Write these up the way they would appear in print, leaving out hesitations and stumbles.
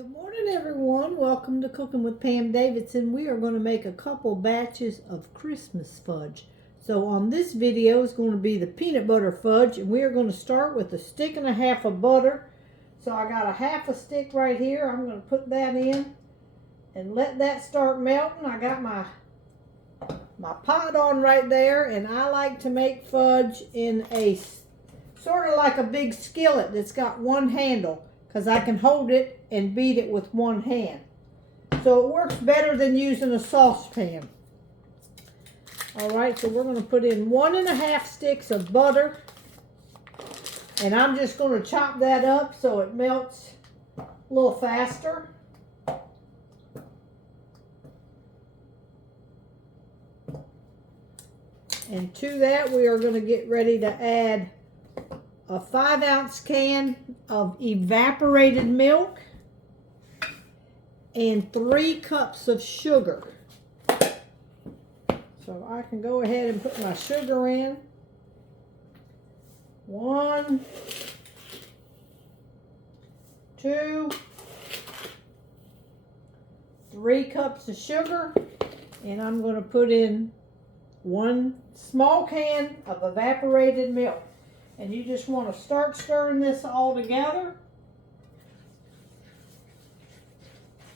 Good morning, everyone. Welcome to Cooking with Pam Davidson. We are going to make a couple batches of Christmas fudge. So on this video is going to be the peanut butter fudge, and we are going to start with 1.5 sticks of butter. So I got a half a stick right here. I'm going to put that in and let that start melting. I got my pot on right there, and I like to make fudge in a sort of like a big skillet that's got one handle, because I can hold it and beat it with one hand. So it works better than using a saucepan. Alright, so we're going to put in 1.5 sticks of butter. And I'm just going to chop that up so it melts a little faster. And to that we are going to get ready to add a 5-ounce can of evaporated milk and 3 cups of sugar. So I can go ahead and put my sugar in. 1, 2, 3 cups of sugar, and I'm going to put in 1 small can of evaporated milk. And you just want to start stirring this all together.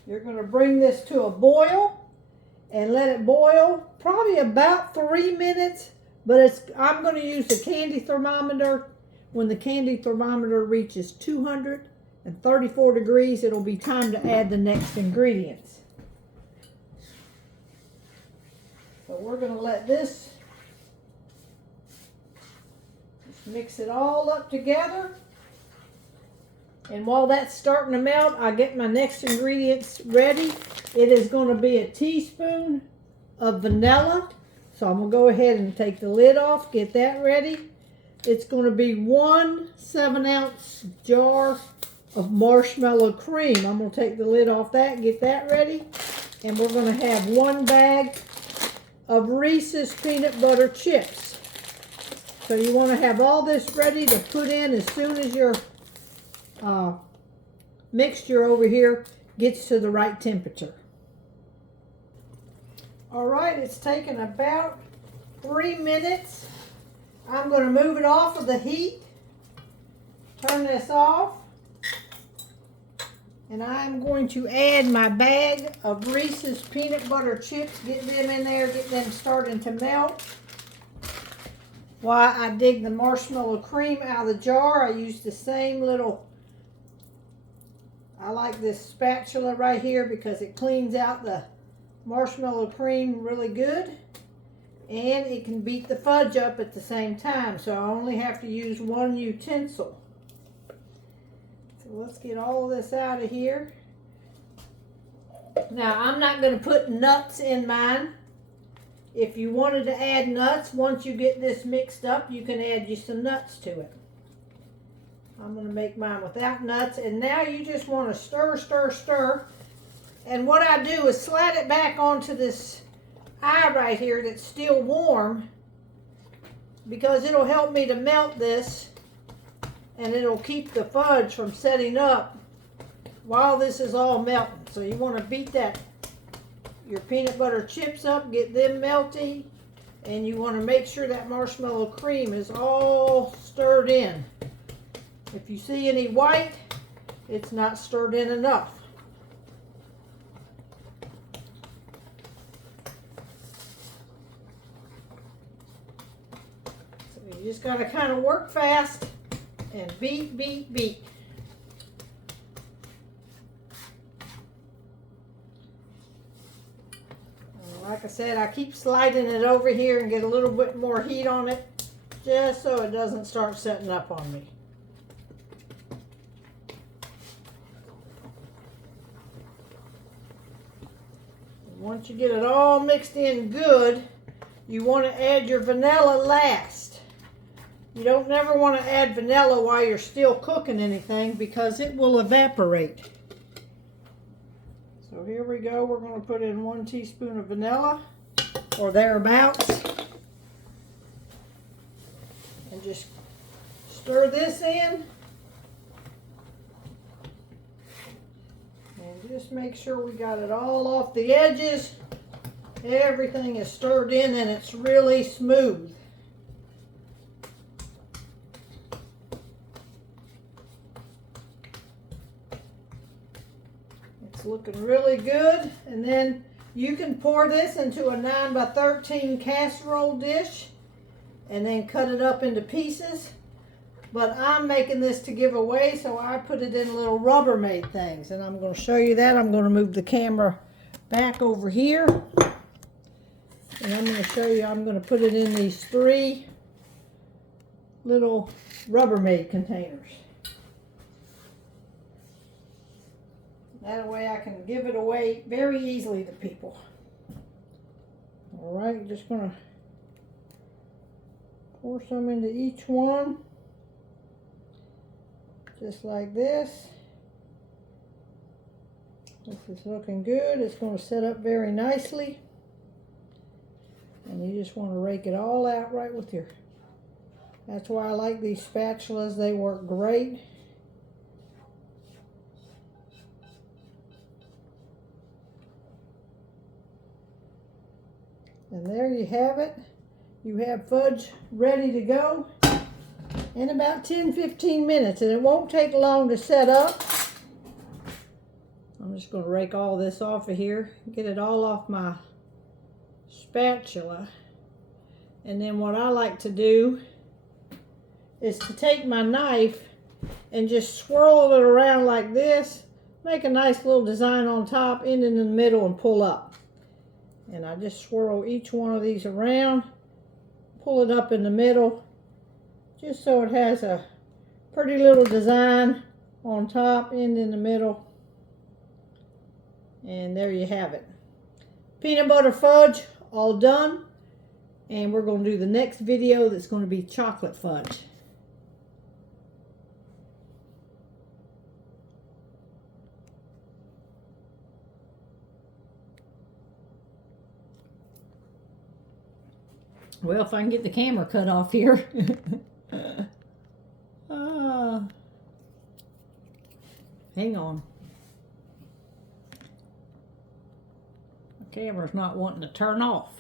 You're going to bring this to a boil and let it boil probably about 3 minutes. But I'm going to use the candy thermometer. When the candy thermometer reaches 234 degrees, it'll be time to add the next ingredients. So we're going to let this mix it all up together. And while that's starting to melt, I get my next ingredients ready. It is going to be a teaspoon of vanilla. So I'm going to go ahead and take the lid off, get that ready. It's going to be 1 7-ounce jar of marshmallow cream. I'm going to take the lid off that, get that ready. And we're going to have 1 bag of Reese's peanut butter chips. So you want to have all this ready to put in as soon as your mixture over here gets to the right temperature. All right, it's taken about 3 minutes. I'm going to move it off of the heat. Turn this off. And I'm going to add my bag of Reese's peanut butter chips. Get them in there, get them starting to melt. While I dig the marshmallow cream out of the jar, I use the same little, I like this spatula right here because it cleans out the marshmallow cream really good. And it can beat the fudge up at the same time, so I only have to use 1 utensil. So let's get all this out of here. Now I'm not going to put nuts in mine. If you wanted to add nuts, once you get this mixed up, you can add you some nuts to it. I'm going to make mine without nuts. And now you just want to stir, stir, stir. And what I do is slide it back onto this eye right here that's still warm, because it'll help me to melt this, and it'll keep the fudge from setting up while this is all melting. So you want to beat your peanut butter chips up, get them melty, and you want to make sure that marshmallow cream is all stirred in. If you see any white, it's not stirred in enough. So you just got to kind of work fast and beat, beat, beat. Like I said, I keep sliding it over here and get a little bit more heat on it, just so it doesn't start setting up on me. Once you get it all mixed in good, you want to add your vanilla last. You don't never want to add vanilla while you're still cooking anything, because it will evaporate. So here we go. We're going to put in 1 teaspoon of vanilla, or thereabouts. And just stir this in. Just make sure we got it all off the edges. Everything is stirred in and it's really smooth. It's looking really good. And then you can pour this into a 9 by 13 casserole dish and then cut it up into pieces. But I'm making this to give away, so I put it in little Rubbermaid things. And I'm going to show you that. I'm going to move the camera back over here. And I'm going to show you, I'm going to put it in these 3 little Rubbermaid containers. That way I can give it away very easily to people. All right, just going to pour some into each one. Just like this. This is looking good. It's going to set up very nicely. And you just want to rake it all out right with your... That's why I like these spatulas. They work great. And there you have it. You have fudge ready to go in about 10-15 minutes, and it won't take long to set up. I'm just going to rake all this off of here, get it all off my spatula. And then what I like to do is to take my knife and just swirl it around like this, make a nice little design on top, end in the middle, and pull up. And I just swirl each one of these around, pull it up in the middle, just so it has a pretty little design on top, end in the middle. And there you have it. Peanut butter fudge, all done. And we're going to do the next video that's going to be chocolate fudge. Well, if I can get the camera cut off here. Hang on. The camera's not wanting to turn off.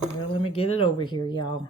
Well, let me get it over here, y'all.